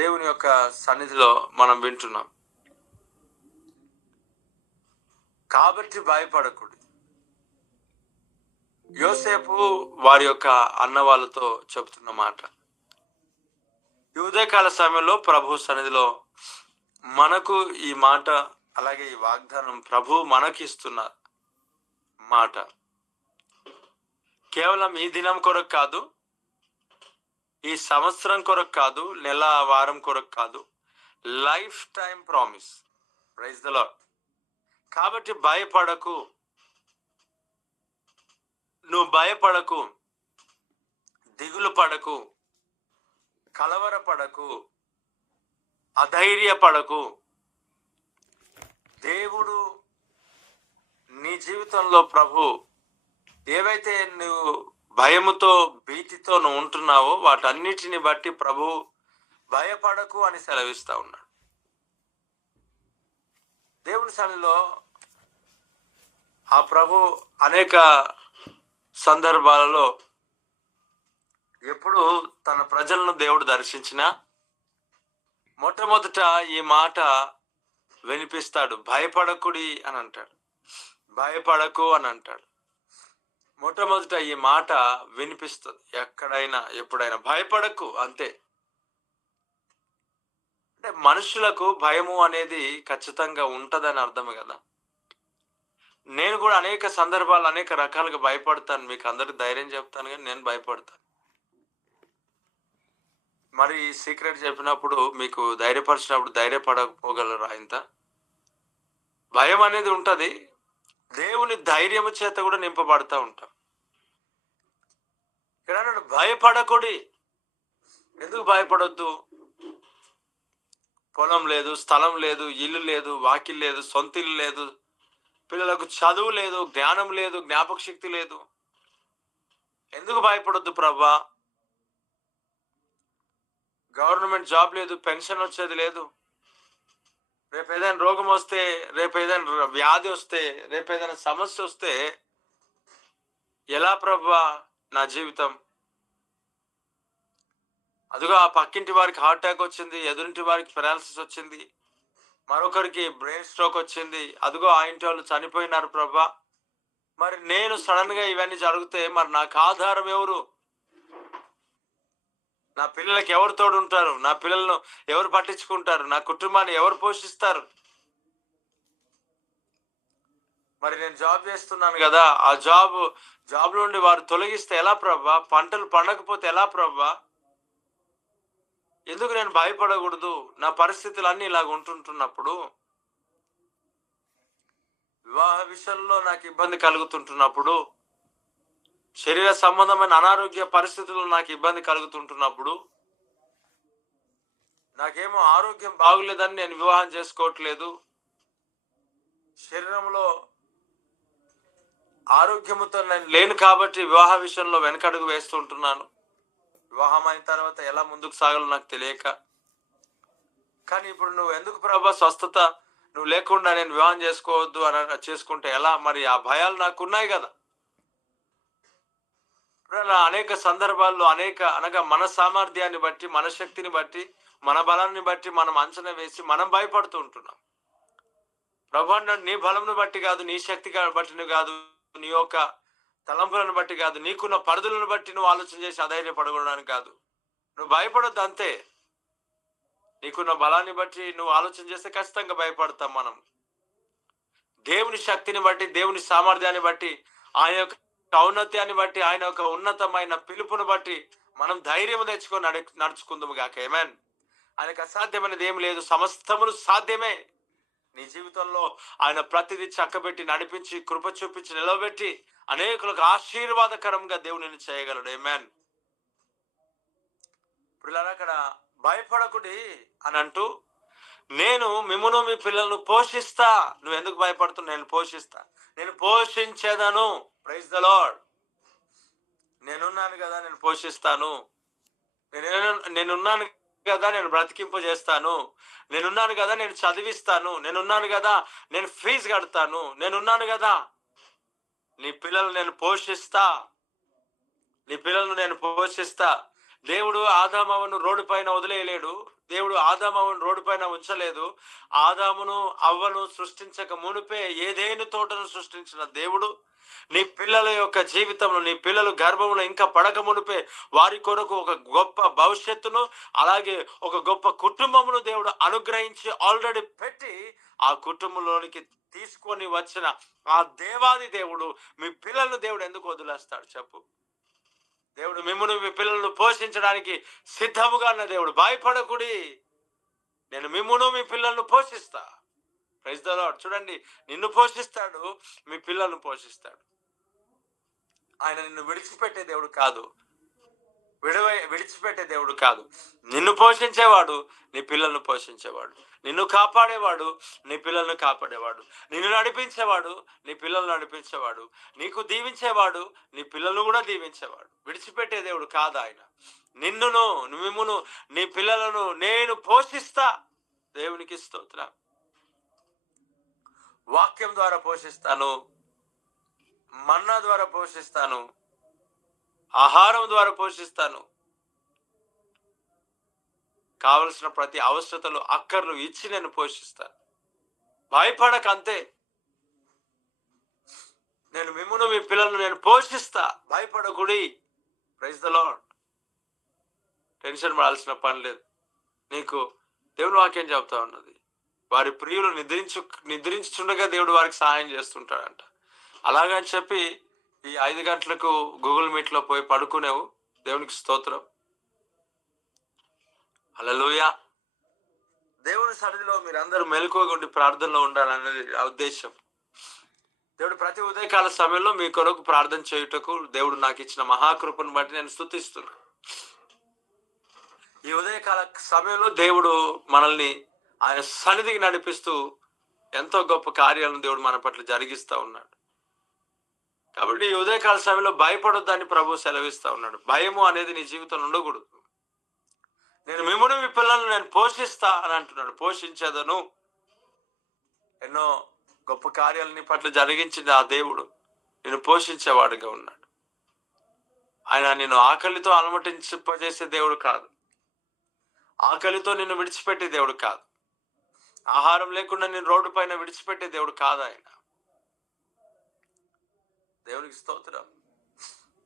దేవుని యొక్క సన్నిధిలో మనం వింటున్నాం. కాబట్టి భయపడకూడదు. యోసేపు వారి యొక్క అన్న వాళ్ళతో చెబుతున్న మాట. ఈ ఉదయకాల సమయంలో ప్రభు సన్నిధిలో మనకు ఈ మాట అలాగే ఈ వాగ్దానం ప్రభు మనకిస్తున్న మాట. కేవలం ఈ దినం కొరకు కాదు ఈ సంవత్సరం కొరకు కాదు నెల వారం కొరకు కాదు. Lifetime promise praise the lord కాబట్టి భయపడకు. నువ్వు భయపడకు. దిగులు పడకు. కలవరపడకు. అధైర్యపడకు. దేవుడు నీ జీవితంలో ప్రభు ఏవైతే నువ్వు భయముతో భీతితో నువ్వు ఉంటున్నావో వాటన్నిటిని బట్టి ప్రభు భయపడకు అని సెలవిస్తా ఉన్నాడు. దేవుని సన్నిలో ఆ ప్రభు అనేక సందర్భాలలో ఎప్పుడు తన ప్రజలను దేవుడు దర్శించినా మొట్టమొదట ఈ మాట వినిపిస్తాడు. భయపడకుడి అని అంటాడు. భయపడకు అని అంటాడు. మొట్టమొదట ఈ మాట వినిపిస్తుంది. ఎక్కడైనా ఎప్పుడైనా భయపడకు అంతే. అంటే మనుషులకు భయము అనేది ఖచ్చితంగా ఉంటదని అర్థం కదా. నేను కూడా అనేక సందర్భాలు అనేక రకాలుగా భయపడతాను. మీకు అందరికి ధైర్యం చెప్తాను కానీ నేను భయపడతాను. మరి ఈ సీక్రెట్ చెప్పినప్పుడు మీకు ధైర్యపరిచినప్పుడు ధైర్యపడకపోగలరా ఇంత? భయం అనేది ఉంటుంది. దేవుని ధైర్యము చేత కూడా నింపబడతా ఉంటాం. ఇక్కడ భయపడకూడి. భయపడకుడి ఎందుకు భయపడొద్దు? పొలం లేదు స్థలం లేదు ఇల్లు లేదు వాకిల్ లేదు సొంత ఇల్లు లేదు. పిల్లలకు చదువు లేదు జ్ఞానం లేదు జ్ఞాపక శక్తి లేదు. ఎందుకు భయపడొద్దు ప్రభా గవర్నమెంట్ జాబ్ లేదు పెన్షన్ వచ్చేది లేదు. రేపు ఏదైనా రోగం వస్తే రేపు ఏదైనా వ్యాధి వస్తే రేపు ఏదైనా సమస్య వస్తే ఎలా ప్రభా నా జీవితం. అదిగో ఆ పక్కింటి వారికి హార్ట్ అటాక్ వచ్చింది ఎదురింటి వారికి పెరాలసిస్ వచ్చింది మరొకరికి బ్రెయిన్ స్ట్రోక్ వచ్చింది. అదిగో ఆ ఇంటి వాళ్ళు చనిపోయినారు ప్రభా. మరి నేను సడన్గా ఇవన్నీ జరిగితే మరి నాకు ఆధారం ఎవరు? నా పిల్లలకి ఎవరు తోడుంటారు? నా పిల్లలను ఎవరు పట్టించుకుంటారు? నా కుటుంబాన్ని ఎవరు పోషిస్తారు? మరి నేను జాబ్ చేస్తున్నాను కదా ఆ జాబ్ జాబ్ నుండి వారు తొలగిస్తే ఎలా ప్రభా? పంటలు పండకపోతే ఎలా ప్రభా? ఎందుకు నేను భయపడకూడదు? నా పరిస్థితులు అన్ని ఇలాగ ఉంటుంటున్నప్పుడు వివాహ విషయంలో నాకు ఇబ్బంది కలుగుతుంటున్నప్పుడు శరీర సంబంధమైన అనారోగ్య పరిస్థితులు నాకు ఇబ్బంది కలుగుతుంటున్నప్పుడు నాకేమో ఆరోగ్యం బాగులేదని నేను వివాహం చేసుకోవట్లేదు. శరీరంలో ఆరోగ్యముతో నేను లేను కాబట్టి వివాహ విషయంలో వెనకడుగు వేస్తుంటున్నాను. వివాహం అయిన తర్వాత ఎలా ముందుకు సాగాలో నాకు తెలియక. కానీ ఇప్పుడు నువ్వు ఎందుకు ప్రభా స్వస్థత? నువ్వు లేకుండా నేను వివాహం చేసుకోవద్దు అని చేసుకుంటే ఎలా? మరి ఆ భయాలు నాకు ఉన్నాయి కదా. ఇప్పుడు అలా అనేక సందర్భాల్లో అనేక అనగా మన సామర్థ్యాన్ని బట్టి మన శక్తిని బట్టి మన బలాన్ని బట్టి మనం అంచనా వేసి మనం భయపడుతూ ఉంటున్నాం. ప్రభా నీ బలంను బట్టి కాదు నీ శక్తి బట్టిని కాదు. నీ యొక్క తలంపులను బట్టి కాదు నీకున్న పరిధులను బట్టి నువ్వు ఆలోచన చేసి అధైర్యపడకూడడానికి కాదు. నువ్వు భయపడొద్దు అంతే. నీకున్న బలాన్ని బట్టి నువ్వు ఆలోచన చేస్తే ఖచ్చితంగా భయపడతాం మనం. దేవుని శక్తిని బట్టి దేవుని సామర్థ్యాన్ని బట్టి ఆయన యొక్క ఔన్నత్యాన్ని బట్టి ఆయన యొక్క ఉన్నతమైన పిలుపుని బట్టి మనం ధైర్యం తెచ్చుకొని నడు నడుచుకుందాము గాక. ఏమేన్ ఆయనకు అసాధ్యమైనది ఏం లేదు. సమస్తములు సాధ్యమే. నీ జీవితంలో ఆయన ప్రతిదీ చక్కబెట్టి నడిపించి కృప చూపించి నిలవబెట్టి అనేకులకు ఆశీర్వాదకరంగా దేవుని చేయగలడు. ఏమేన్ ఇప్పుడు ఇలా అక్కడ భయపడకుడి అని అంటూ నేను మిమ్మను మీ పిల్లలను పోషిస్తా. నువ్వు ఎందుకు భయపడుతున్నావు? నేను పోషిస్తా. నేను పోషించేదను. ప్రైజ్ ద లాడ్ నేనున్నాను కదా నేను పోషిస్తాను. నేను నేనున్నాను కదా నేను బ్రతికింపు చేస్తాను. నేనున్నాను కదా నేను చదివిస్తాను. నేనున్నాను కదా నేను ఫీజు కడతాను. నేనున్నాను కదా నీ పిల్లలు నేను పోషిస్తా. నీ పిల్లలను నేను పోషిస్తా. దేవుడు ఆదామవను రోడ్డు పైన వదిలేయలేడు. దేవుడు ఆదామవును రోడ్డు పైన ఉంచలేదు. ఆదామును అవ్వను సృష్టించక మునిపే ఏదైనా తోటను సృష్టించిన దేవుడు? నీ పిల్లల యొక్క జీవితంలో నీ పిల్లలు గర్భంలో ఇంకా పడక మునిపే వారి కొరకు ఒక గొప్ప భవిష్యత్తును అలాగే ఒక గొప్ప కుటుంబమును దేవుడు అనుగ్రహించి ఆల్రెడీ పెట్టి ఆ కుటుంబంలోనికి తీసుకొని వచ్చిన ఆ దేవాది దేవుడు మీ పిల్లలను దేవుడు ఎందుకు వదిలేస్తాడు చెప్పు? దేవుడు మిమ్మల్ని మీ పిల్లలను పోషించడానికి సిద్ధముగా ఉన్న దేవుడు. భయపడకుడి. నేను మిమ్మును మీ పిల్లలను పోషిస్తా. ప్రైజ్ ద చూడండి నిన్ను పోషిస్తాడు మీ పిల్లలను పోషిస్తాడు. ఆయన నిన్ను విడిచిపెట్టే దేవుడు కాదు. విడవ విడిచిపెట్టే దేవుడు కాదు. నిన్ను పోషించేవాడు నీ పిల్లలను పోషించేవాడు. నిన్ను కాపాడేవాడు నీ పిల్లలను కాపాడేవాడు. నిన్ను నడిపించేవాడు నీ పిల్లలను నడిపించేవాడు. నీకు దీవించేవాడు నీ పిల్లలను కూడా దీవించేవాడు. విడిచిపెట్టే దేవుడు కాదు ఆయన. నిన్నును మిమ్మును నీ పిల్లలను నేను పోషిస్తా. దేవునికి స్తోత్ర. వాక్యం ద్వారా పోషిస్తాను. మన్నా ద్వారా పోషిస్తాను. ఆహారం ద్వారా పోషిస్తాను. కావలసిన ప్రతి అవసరతలు అక్కర్లు ఇచ్చి నేను పోషిస్తాను. భయపడక అంతే నేను మిమ్మును మీ పిల్లలను నేను పోషిస్తా. భయపడకుడి. ప్రైజ్ ద లాడ్ టెన్షన్ పడాల్సిన పని లేదు. నీకు దేవుని వాక్యం చెప్తా ఉన్నది. వారి ప్రియులు నిద్రించు నిద్రించుండగా దేవుడు వారికి సహాయం చేస్తుంటాడంట. అలాగని చెప్పి ఈ ఐదు గంటలకు గూగుల్ మీట్లో పోయి పడుకునేవు. దేవునికి స్తోత్రం. అలలోయ దేవుని సన్నిధిలో మీరందరూ మెలకువగా ఉండి ప్రార్థనలో ఉండాలనేది ఉద్దేశం. దేవుడు ప్రతి ఉదయకాల సమయంలో మీ కొరకు ప్రార్థన చేయుటకు దేవుడు నాకు ఇచ్చిన మహాకృపను బట్టి నేను స్థుతిస్తున్నాను ఈ ఉదయకాల సమయంలో దేవుడు మనల్ని ఆయన సన్నిధికి నడిపిస్తూ ఎంతో గొప్ప కార్యాలను దేవుడు మన పట్ల జరిగిస్తూ ఉన్నాడు. కాబట్టి ఈ ఉదయకాల సమయంలో భయపడొద్దని ప్రభు సెలవిస్తా ఉన్నాడు. భయము అనేది నీ జీవితంలో ఉండకూడదు. నేను మిమ్మల్ని మీ పిల్లలను నేను పోషిస్తా అని అంటున్నాడు. పోషించేదను. ఎన్నో గొప్ప కార్యాలు నీ పట్ల జరిగించిన ఆ దేవుడు. నేను పోషించేవాడుగా ఉన్నాడు. ఆయన నేను ఆకలితో అలమటించేసే దేవుడు కాదు. ఆకలితో నిన్ను విడిచిపెట్టే దేవుడు కాదు. ఆహారం లేకుండా నేను రోడ్డు పైన విడిచిపెట్టే దేవుడు కాదు ఆయన. దేవునికి స్తోత్రం.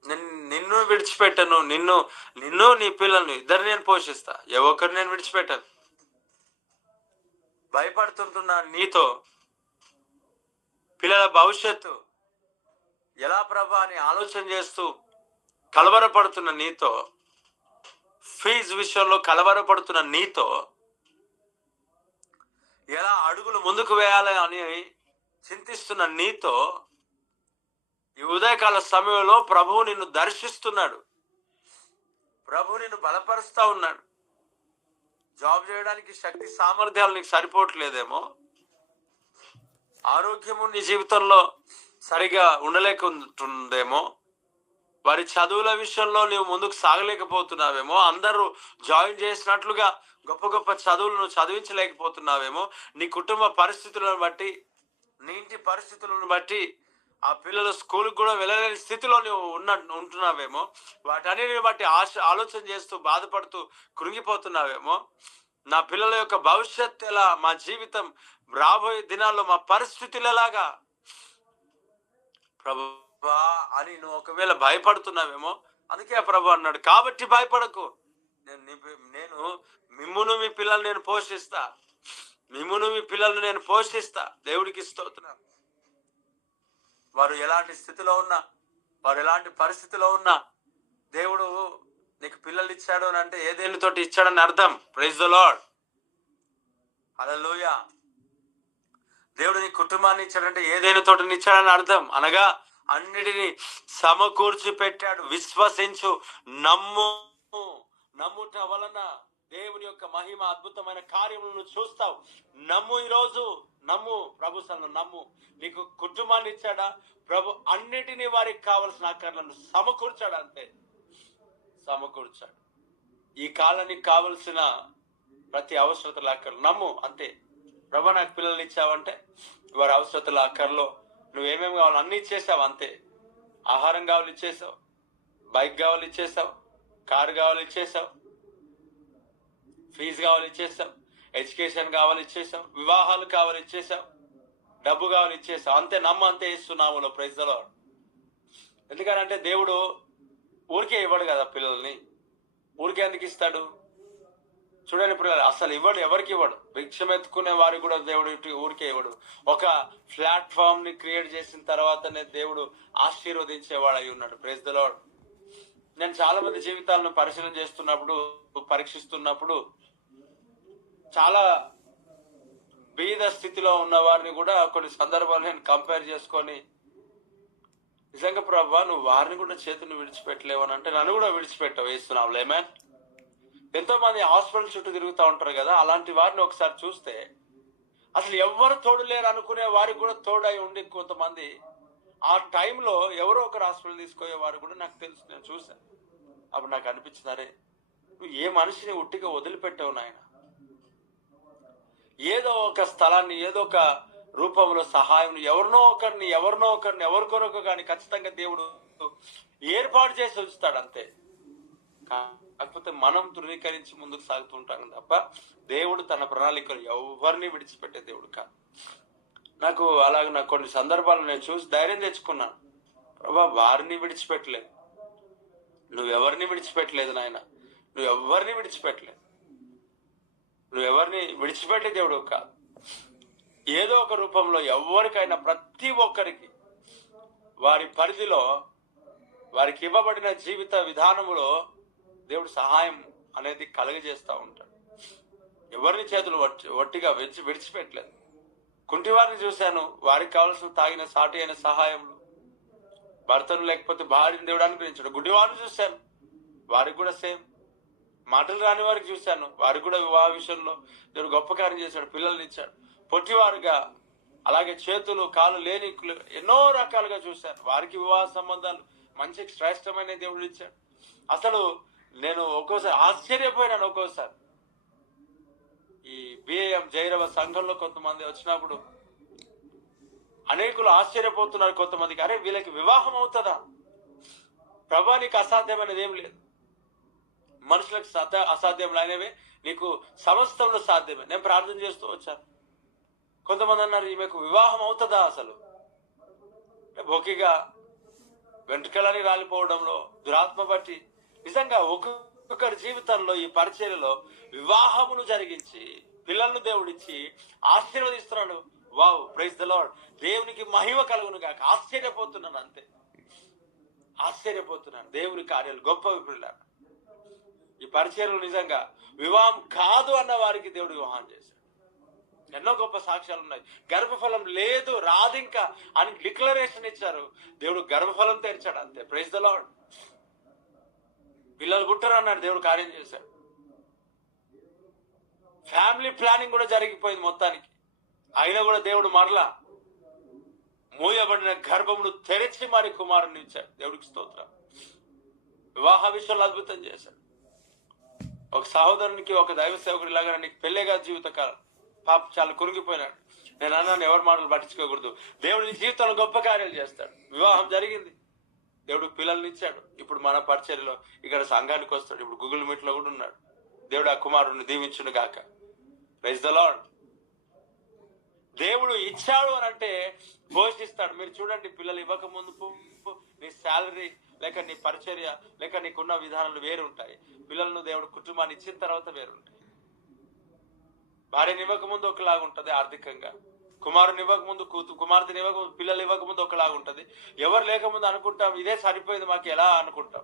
నిన్- నిన్ను విడిచిపెట్టను నిన్ను నిన్ను నీ పిల్లల్ని ఇద్దరు నేను పోషిస్తా. ఏ ఒక్కరు నేను విడిచిపెట్టను. భయపడుతుంటున్నా నీతో. పిల్లల భవిష్యత్తు. ఎలా ప్రభా అని ఆలోచన చేస్తూ కలవరపడుతున్న నీతో. ఫీజ్ విషయంలో కలవరపడుతున్న నీతో. ఎలా అడుగులు ముందుకు వేయాలి అని చింతిస్తున్న నీతో. ఈ ఉదయకాల సమయంలో ప్రభువు నిన్ను దర్శిస్తున్నాడు. ప్రభు నిన్ను బలపరుస్తూ ఉన్నాడు. జాబ్ చేయడానికి శక్తి సామర్థ్యాలు నీకు సరిపోవట్లేదేమో. ఆరోగ్యము నీ జీవితంలో సరిగా ఉండలేకుంటుందేమో. వారి చదువుల విషయంలో నువ్వు ముందుకు సాగలేకపోతున్నావేమో. అందరూ జాయిన్ చేసినట్లుగా గొప్ప గొప్ప చదువులను చదివించలేకపోతున్నావేమో. నీ కుటుంబ పరిస్థితులను బట్టి నీ ఇంటి పరిస్థితులను బట్టి ఆ పిల్లలు స్కూల్కి కూడా వెళ్ళలేని స్థితిలో నువ్వు ఉన్న ఉంటున్నావేమో. వాటన్నిటిని బట్టి ఆశ ఆలోచన చేస్తూ బాధపడుతూ కృంగిపోతున్నావేమో. నా పిల్లల యొక్క భవిష్యత్తు ఎలా మా జీవితం రాబోయే దినాల్లో మా పరిస్థితులు ఎలాగా ప్రభా అని నువ్వు ఒకవేళ భయపడుతున్నావేమో అందుకే ప్రభు అన్నాడు. కాబట్టి భయపడకు. నేను నేను మిమ్మును మీ పిల్లల్ని నేను పోషిస్తా. మిమ్మును మీ పిల్లల్ని నేను పోషిస్తా. దేవుడికి స్తోత్రం. వారు ఎలాంటి స్థితిలో ఉన్నా వారు ఎలాంటి పరిస్థితిలో ఉన్నా దేవుడు నీకు పిల్లలు ఇచ్చాడు అని అంటే ఏదేళ్ళతోటి ఇచ్చాడని అర్థం. ప్రైజ్ ద లాడ్ హల్లెలూయా దేవుడు నీ కుటుంబాన్ని ఇచ్చాడంటే ఏదైనా ఇచ్చాడని అర్థం. అనగా అన్నిటిని సమకూర్చి పెట్టాడు విశ్వసించు నమ్ము నమ్ముట వలన దేవుని యొక్క మహిమ అద్భుతమైన కార్యములను చూస్తావు. నమ్ము ఈరోజు నమ్ము ప్రభు సన్న నమ్ము. నీకు కుటుంబాన్ని ఇచ్చాడా? ప్రభు అన్నిటినీ వారికి కావలసిన ఆకర్లను సమకూర్చాడు అంతే. సమకూర్చాడు. ఈ కాలానికి కావలసిన ప్రతి అవసరతల అక్కర్లు నమ్ము అంతే. ప్రభు నాకు పిల్లలు ఇచ్చావంటే వారి అవసరతల అక్కర్లో నువ్వేమేమి కావాలి అన్ని ఇచ్చేసావు అంతే. ఆహారం కావాలి ఇచ్చేసావు. బైక్ కావాలి ఇచ్చేసావు. కారు కావాలి ఇచ్చేసావు. ఫీజు కావాలి ఇచ్చేసాం ఎడ్యుకేషన్ కావాలి ఇచ్చేసాం వివాహాలు కావాలి ఇచ్చేసాం డబ్బు కావాలి ఇచ్చేసాం అంతే నమ్మ అంతే ఇస్తున్నాములో ప్రజలో ఎందుకనంటే దేవుడు ఊరికే ఇవ్వడు కదా పిల్లల్ని. ఊరికే ఎందుకు ఇస్తాడు? చూడండి ఇప్పుడు అసలు ఇవ్వడు ఎవరికి ఇవ్వడు? భిక్షం ఎత్తుకునే వారికి కూడా దేవుడు ఇటు ఊరికే ఇవ్వడు. ఒక ప్లాట్ఫామ్ని క్రియేట్ చేసిన తర్వాతనే దేవుడు ఆశీర్వదించేవాడు అయి ఉన్నాడు. ప్రైజ్ ద లాడ్ నేను చాలా మంది జీవితాలను పరిశీలన చేస్తున్నప్పుడు పరీక్షిస్తున్నప్పుడు చాలా బీద స్థితిలో ఉన్న వారిని కూడా కొన్ని సందర్భాలు నేను కంపేర్ చేసుకొని నిజంగా ప్రభా నువ్వు వారిని కూడా చేతులు విడిచిపెట్టలేవు అని అంటే నన్ను కూడా విడిచిపెట్టావు వేస్తున్నావు లేమన్ ఎంతో మంది హాస్పిటల్ చుట్టూ తిరుగుతూ ఉంటారు కదా అలాంటి వారిని ఒకసారి చూస్తే అసలు ఎవ్వరు తోడు లేరు అనుకునే వారికి కూడా తోడై ఉండి కొంతమంది ఆ టైంలో ఎవరో ఒకరు హాస్పిటల్ తీసుకోయేవారు కూడా నాకు తెలుసు నేను చూశాను. అప్పుడు నాకు అనిపించింది అరే నువ్వు ఏ మనిషిని ఉట్టిగా వదిలిపెట్టావు నాయన? ఏదో ఒక స్థలాన్ని ఏదో ఒక రూపంలో సహాయం ఎవరినో ఒకరిని ఎవరినో ఒకరిని ఎవరికొరకు కానీ ఖచ్చితంగా దేవుడు ఏర్పాటు చేసి ఉంచుతాడు అంతే. కాకపోతే మనం ధృవీకరించి ముందుకు సాగుతుంటాం తప్ప దేవుడు తన ప్రణాళికలు ఎవరిని విడిచిపెట్టే దేవుడు కాదు. నాకు అలాగ నాకు కొన్ని సందర్భాలు నేను చూసి ధైర్యం తెచ్చుకున్నాను. ప్రభా వారిని విడిచిపెట్టలేదు నువ్వెవరిని విడిచిపెట్టలేదు నాయన? నువ్వెవరిని విడిచిపెట్టలేదు నువ్వెవరిని విడిచిపెట్టే దేవుడు కాదు ఏదో ఒక రూపంలో ఎవరికైనా ప్రతి ఒక్కరికి వారి పరిధిలో వారికి ఇవ్వబడిన జీవిత విధానములో దేవుడు సహాయం అనేది కలుగజేస్తూ ఉంటాడు. ఎవరిని చేతులు వట్టి వట్టిగా విడిచి విడిచిపెట్టలేదు. కుంటివారిని చూశాను. వారికి కావలసిన తాగిన సాటి అయిన సహాయములు. భర్తను లేకపోతే భార్యను దేవుడు అనుగ్రహించాడు. గుడ్డివారిని చూశాను. వారికి కూడా సేమ్. మాటలు రాని వారికి చూశాను. వారికి కూడా వివాహ విషయంలో దేవుడు గొప్ప కార్యం చేశాడు. పిల్లల్ని ఇచ్చాడు. పొట్టివారుగా అలాగే చేతులు కాలు లేని ఎన్నో రకాలుగా చూశాను. వారికి వివాహ సంబంధాలు మంచి శ్రేష్టమైన దేవుడు ఇచ్చాడు. అసలు నేను ఒక్కోసారి ఆశ్చర్యపోయినాను ఒక్కోసారి. ఈ బిఏఎం జైరవ సంఘంలో కొంతమంది వచ్చినప్పుడు అనేకులు ఆశ్చర్యపోతున్నారు కొంతమందికి. అరే వీళ్ళకి వివాహం అవుతుందా? ప్రభా నీకు అసాధ్యమైనది ఏం లేదు. మనుషులకు సత అసాధ్యములైనవే నీకు సమస్తంలో సాధ్యమే. నేను ప్రార్థన చేస్తూ వచ్చాను కొంతమంది అన్నారు ఈమెకు వివాహం అవుతుందా అసలు? బొకిగా వెంట్రుకలని రాలిపోవడంలో దురాత్మ బట్టి నిజంగా ఒక్కొక్కరి జీవితంలో ఈ పరిచర్యలో వివాహమును జరిగించి పిల్లలను దేవుడిచ్చి ఆశీర్వదిస్తున్నాడు. Wow praise the lord. దేవునికి మహిమ కలుగును కాక ఆశ్చర్యపోతున్నాను అంతే. ఆశ్చర్యపోతున్నాను. దేవుని కార్యాలు గొప్ప పిల్లలు ఈ పరిచయలు నిజంగా వివాహం కాదు అన్న వారికి దేవుడు వివాహం చేశాడు. ఎన్నో గొప్ప సాక్ష్యాలు ఉన్నాయి. గర్భఫలం లేదు రాదు ఇంకా అని డిక్లరేషన్ ఇచ్చారు. దేవుడు గర్భఫలం తెరిచాడు అంతే. Praise the lord. పిల్లలు పుట్టరు అన్నాడు దేవుడు కార్యం చేశాడు. ఫ్యామిలీ ప్లానింగ్ కూడా జరిగిపోయింది మొత్తానికి. అయినా కూడా దేవుడు మరలా మూయబడిన గర్భమును తెరిచి మరి కుమారుని ఇచ్చాడు. దేవుడికి స్తోత్రం. వివాహ విషయంలో అద్భుతం చేశాడు. ఒక సహోదరునికి ఒక దైవ సేవకుడు ఇలాగా నీకు పెళ్ళేగా జీవితకాలం. పాప చాలా కురిగిపోయినాడు. నేను అన్నాను ఎవరి మాటలు పట్టించుకోకూడదు. దేవుడి జీవితంలో గొప్ప కార్యాలు చేస్తాడు. వివాహం జరిగింది. దేవుడు పిల్లల్ని ఇచ్చాడు. ఇప్పుడు మన పరిచర్యలో ఇక్కడ సంఘానికి వస్తాడు. ఇప్పుడు గూగుల్ మీట్లో కూడా ఉన్నాడు. దేవుడు ఆ కుమారుడిని దీవించును గాక. రైజ్ ద లాడ్ దేవుడు ఇచ్చాడు అని అంటే పోషిస్తాడు మీరు చూడండి పిల్లలు ఇవ్వక ముందు నీ శాలరీ లేక నీ పరిచర్య లేక నీకున్న విధానాలు వేరు ఉంటాయి పిల్లలను దేవుడు కుటుంబాన్ని ఇచ్చిన తర్వాత వేరుంటాయి. భార్యని ఇవ్వక ముందు ఒకలాగా ఉంటుంది ఆర్థికంగా. కుమారుని ఇవ్వకముందు కూతు కుమార్తెని ఇవ్వకముందు పిల్లలు ఇవ్వకముందు ఒకలాగా ఉంటుంది. ఎవరు లేకముందు అనుకుంటాం ఇదే సరిపోయింది మాకు ఎలా అనుకుంటాం?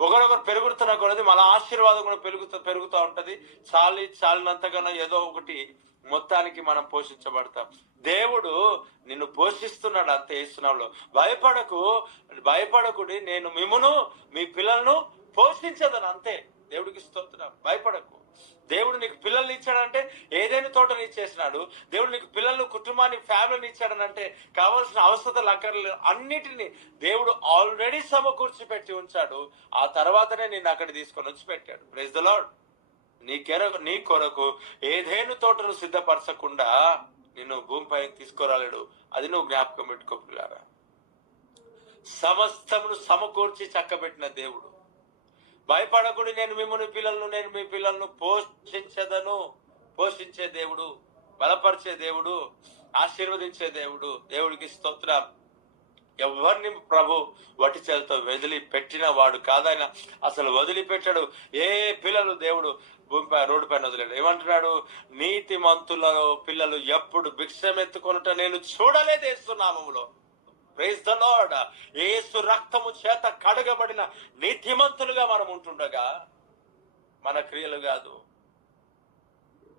ఒకరొకరు పెరుగుతున్న కొలది మన ఆశీర్వాదం కూడా పెరుగుతూ పెరుగుతూ ఉంటుంది. చాలి చాలినంతగానో ఏదో ఒకటి మొత్తానికి మనం పోషించబడతాం. దేవుడు నిన్ను పోషిస్తున్నాడు అంతే ఇస్తున్నాడు భయపడకు భయపడకుడి నేను మిమ్మును మీ పిల్లలను పోషించదని అంతే. దేవుడికి స్తోత్రం. భయపడకు. దేవుడు నీకు పిల్లల్ని ఇచ్చాడంటే ఏదైనా తోటని ఇచ్చేసినాడు. దేవుడు నీకు పిల్లలు కుటుంబాన్ని ఫ్యామిలీని ఇచ్చాడనంటే కావాల్సిన అవసరతలు అక్కర్లు అన్నిటిని దేవుడు ఆల్రెడీ సమకూర్చి పెట్టి ఉంచాడు. ఆ తర్వాతనే నేను అక్కడ తీసుకొని వచ్చి పెట్టాడు. ప్రైజ్ ద లాడ్ నీ కెరకు నీ కొరకు ఏదేను తోటను సిద్ధపరచకుండా నిన్ను భూమిపై తీసుకురాలేడు. అది నువ్వు జ్ఞాపకం పెట్టుకో పిల్లారా. సమస్తమును సమకూర్చి చక్కబెట్టిన దేవుడు. భయపడకుడి నేను మిమ్మల్ని పిల్లలను నేను మీ పిల్లలను పోషించదను. పోషించే దేవుడు బలపరిచే దేవుడు ఆశీర్వదించే దేవుడు దేవుడికి స్తోత్రం ఎవరిని ప్రభు వటి చేతితో వదిలి పెట్టిన వాడు కాదాయన అసలు వదిలిపెట్టాడు. ఏ పిల్లలు దేవుడు భూమిపై రోడ్డు పైన వదిలేడు. ఏమంటున్నాడు? నీతి మంతుల పిల్లలు ఎప్పుడు భిక్షం ఎత్తుకొనుట నేను చూడలేదు ఏసునామములో ప్రేజ్ ద లార్డ్ ఏసు రక్తము చేత కడగబడిన నీతిమంతులుగా మనం ఉంటుండగా మన క్రియలు కాదు.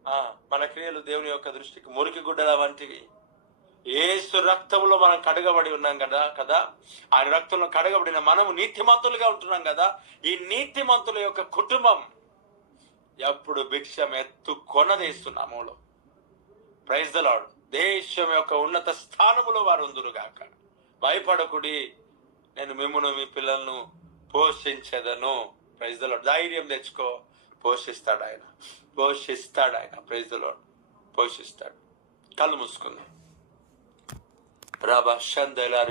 ఆ మన క్రియలు దేవుని యొక్క దృష్టికి మురికి గుడ్డల వంటివి. ఏసు రక్తంలో మనం కడగబడి ఉన్నాం కదా కదా? ఆయన రక్తంలో కడగబడిన మనము నీతిమంతులుగా ఉంటున్నాం కదా? ఈ నీతిమంతుల యొక్క కుటుంబం ఎప్పుడు భిక్షం ఎత్తు కొనదేస్తున్నాములో ప్రైజ్ ద లార్డ్ దేశం యొక్క ఉన్నత స్థానములో వారు ఉందురుగాక. భయపడకుడి. నేను మిమ్మును మీ పిల్లలను పోషించదను. ప్రైజ్లో ధైర్యం తెచ్చుకో. పోషిస్తాడు ఆయన. పోషిస్తాడు ఆయన. ప్రైజ్లో పోషిస్తాడు. కళ్ళు మూసుకుందాం. రబ షందల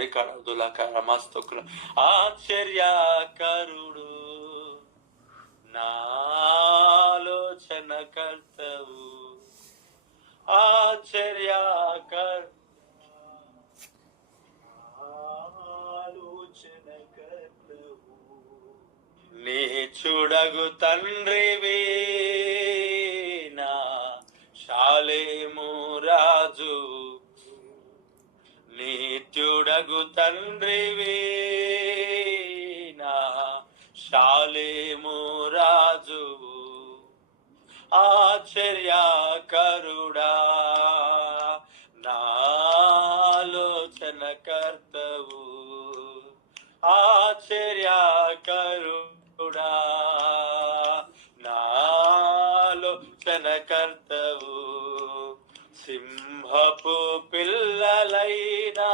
ఆశ్చర్యకరుడు నాలోచన కర్తవు. ఆశ్చర్యకర్ నీ చూడగు తండ్రివి నా శాలేము రాజు. నిత్యుడగు తండ్రివి నా శాలేము రాజు. ఆశ్చర్యకరుడా నాలోచన కర్తవు ఆశ్చర్యకరుడా సింహపు పిల్లలైనా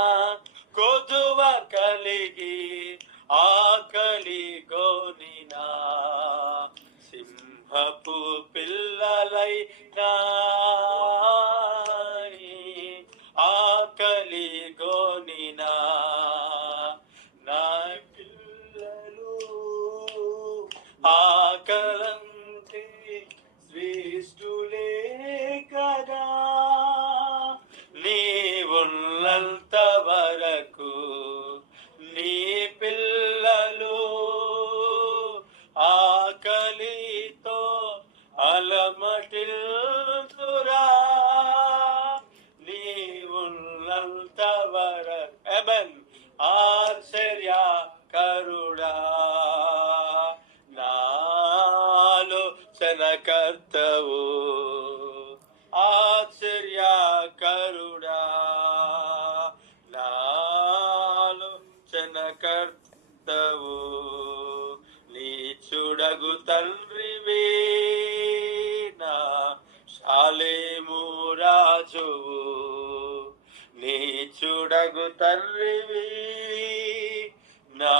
నా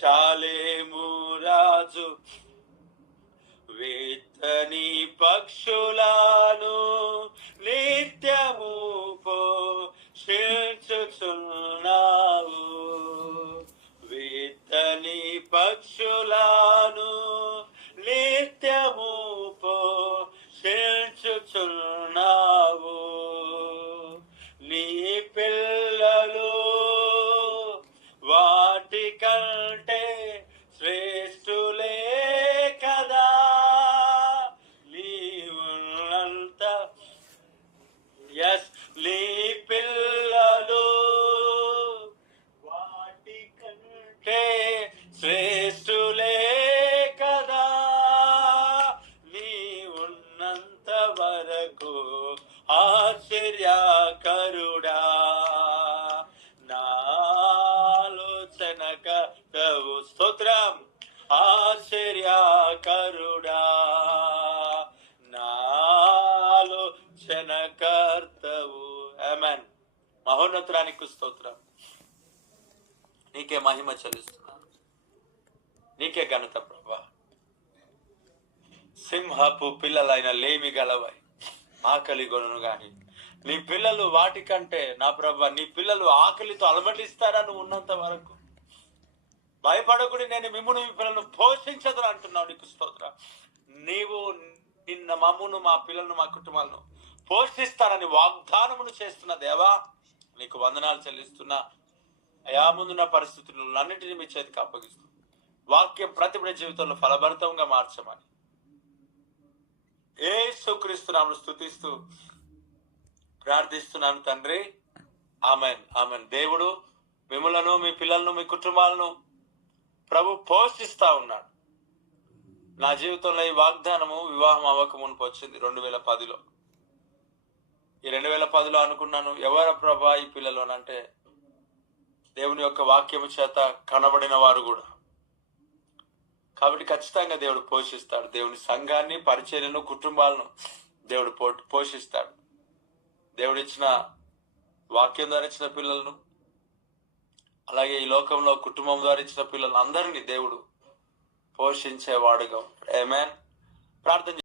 శాలేము రాజు వేతని పక్షులను నిత్యము పోషించుచున్నావు. వేతని పక్షులను నిత్యము పోషించుచున్నావు. నీ పిల్ల ఎస్ నీ పిల్లలు మహోన్నతురానికి స్తోత్రం. నీకే మహిమ చెల్లిస్తున్నాను. నీకే ఘనత ప్రభా. సింహపు పిల్లలైన లేమి గలవై ఆకలి గొనును గాని. నీ పిల్లలు వాటికంటే నా ప్రభా నీ పిల్లలు ఆకలితో అలమటిస్తారా నువ్వు ఉన్నంత వరకు? భయపడకుడి నేను మిమ్మల్ని మీ పిల్లలను పోషించదురా అంటున్నావు నీకు స్తోత్ర. నీవు నిన్న మమ్మును మా పిల్లలను మా కుటుంబాలను పోషిస్తానని వాగ్దానమును చేస్తున్న దేవా నీకు వందనాలు చెల్లిస్తున్నా అయా ముందున్న పరిస్థితులన్నింటినీ మీ చేతికి అప్పగిస్తూ వాక్యం ప్రతిబిడ జీవితంలో ఫలభరితంగా మార్చమని. ఏ సుక్రీస్తున్నాము స్థుతిస్తూ ప్రార్థిస్తున్నాను తండ్రి. ఆమెన్. ఆమెన్. దేవుడు మిమ్మలను మీ పిల్లలను మీ కుటుంబాలను ప్రభు పోషిస్తా ఉన్నాడు. నా జీవితంలో ఈ వాగ్దానము వివాహం అవ్వక మునుపు వచ్చింది రెండు వేల పదిలో. ఈ రెండు వేల పదిలో అనుకున్నాను ఎవరు ప్రభా ఈ పిల్లలు అని అంటే దేవుని యొక్క వాక్యము చేత కనబడిన వారు కూడా. కాబట్టి ఖచ్చితంగా దేవుడు పోషిస్తాడు. దేవుని సంఘాన్ని పరిచర్యను కుటుంబాలను దేవుడు పో పోషిస్తాడు. దేవుడు ఇచ్చిన వాక్యం ద్వారా ఇచ్చిన పిల్లలను అలాగే ఈ లోకంలో కుటుంబం ద్వారా ఇచ్చిన పిల్లలను అందరినీ దేవుడు పోషించేవాడుగా. ఏమే ప్రార్థన